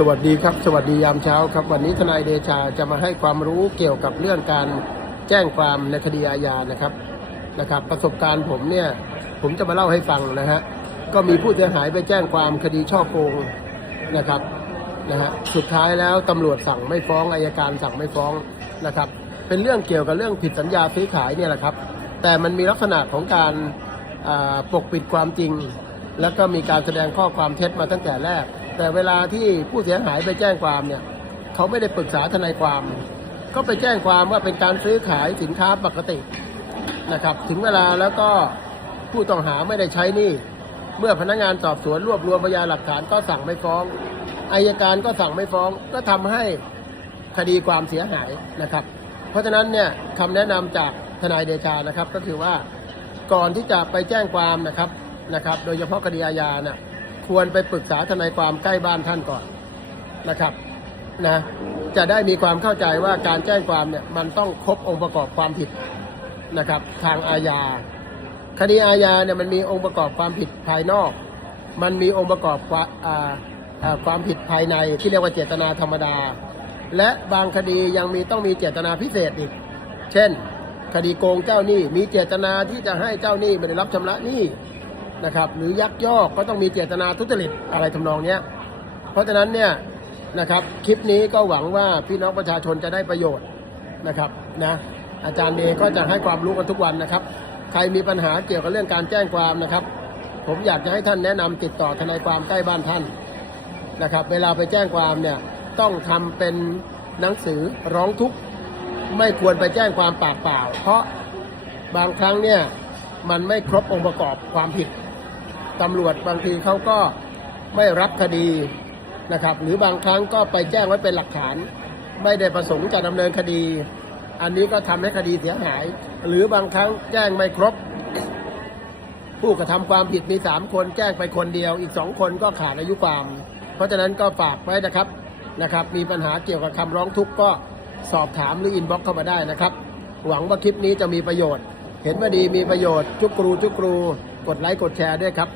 สวัสดีครับ สวัสดียามเช้าครับ วันนี้ทนายเดชาจะมาให้ความรู้เกี่ยวกับเรื่องการแจ้งความในคดีอาญานะครับนะครับ ประสบการณ์ผมเนี่ยผมจะมาเล่าให้ฟังนะฮะก็มีผู้เสียหายไปแจ้งความคดีช่อโกงนะครับนะฮะสุดท้ายแล้วตำรวจสั่งไม่ฟ้องอายการสั่งไม่ฟ้องนะครับ เป็นเรื่องเกี่ยวกับเรื่องผิดสัญญาซื้อขายเนี่ยแหละครับ แต่มันมีลักษณะของการปกปิดความจริง แล้วก็มีการแสดงข้อความเท็จมาตั้งแต่แรก แต่เวลาที่ผู้เสียหายไปแจ้งความเนี่ยเขาไม่ได้ปรึกษาทนายความ ก็ไปแจ้งความว่าเป็นการซื้อขายสินค้าปกตินะครับ ถึงเวลาแล้วก็ผู้ต้องหาไม่ได้ใช้หนี่ เมื่อพนักงานสอบสวนรวบรวมพยานหลักฐานก็สั่งไม่ฟ้องอายการก็สั่งไม่ฟ้องก็ทำให้คดีความเสียหายนะครับ เพราะฉะนั้นเนี่ยคำแนะนำจากทนายเดชานะครับ ก็คือว่าก่อนที่จะไปแจ้งความนะครับนะครับ โดยเฉพาะคดีอาญาน่ะ ควรไปปรึกษาทนายความใกล้บ้านท่านก่อนนะครับนะจะได้มีความเข้าใจว่าการแจ้งความเนี่ยมันต้องครบองค์ประกอบความผิดนะครับ ทางอาญาคดีอาญาเนี่ยมันมีองค์ประกอบความผิดภายนอก มันมีองค์ประกอบความอ่าาความผิดภายในที่เรียกว่าเจตนาธรรมดา และบางคดียังมีต้องมีเจตนาพิเศษอีก เช่น คดีโกงเจ้าหนี้มีเจตนาที่จะให้เจ้าหนี้ไม่ได้รับชำระหนี้ นะครับหรือยักยอกก็ต้องมีเจตนาทุจริตอะไรทำนองเนี้ยเพราะฉะนั้นเนี่ยนะครับคลิปนี้ก็หวังว่าพี่น้องประชาชนจะได้ประโยชน์นะครับนะอาจารย์เอก็จะให้ความรู้กันทุกวันนะครับ ใครมีปัญหาเกี่ยวกับเรื่องการแจ้งความนะครับ ผมอยากจะให้ท่านแนะนำติดต่อทนายความใกล้บ้านท่านนะครับ เวลาไปแจ้งความเนี่ยต้องทำเป็นหนังสือร้องทุกข์ไม่ควรไปแจ้งความปากเปล่า เพราะบางครั้งเนี่ยมันไม่ครบองค์ประกอบความผิด ตำรวจบางทีเขาก็ไม่รับคดีนะครับ หรือบางครั้งก็ไปแจ้งไว้เป็นหลักฐาน ไม่ได้ประสงค์จะดำเนินคดี อันนี้ก็ทำให้คดีเสียหาย หรือบางครั้งแจ้งไม่ครบ ผู้กระทำความผิดมีสามคนแจ้งไปคนเดียว อีกสองคนก็ขาดอายุความ เพราะฉะนั้นก็ฝากไว้นะครับนะครับ มีปัญหาเกี่ยวกับคำร้องทุกข์ก็สอบถามหรืออินบ็อกเข้ามาได้นะครับ หวังว่าคลิปนี้จะมีประโยชน์ เห็นว่าดีมีประโยชน์จุกกรูจุกกรู กดไลค์กดแชร์ด้วยครับ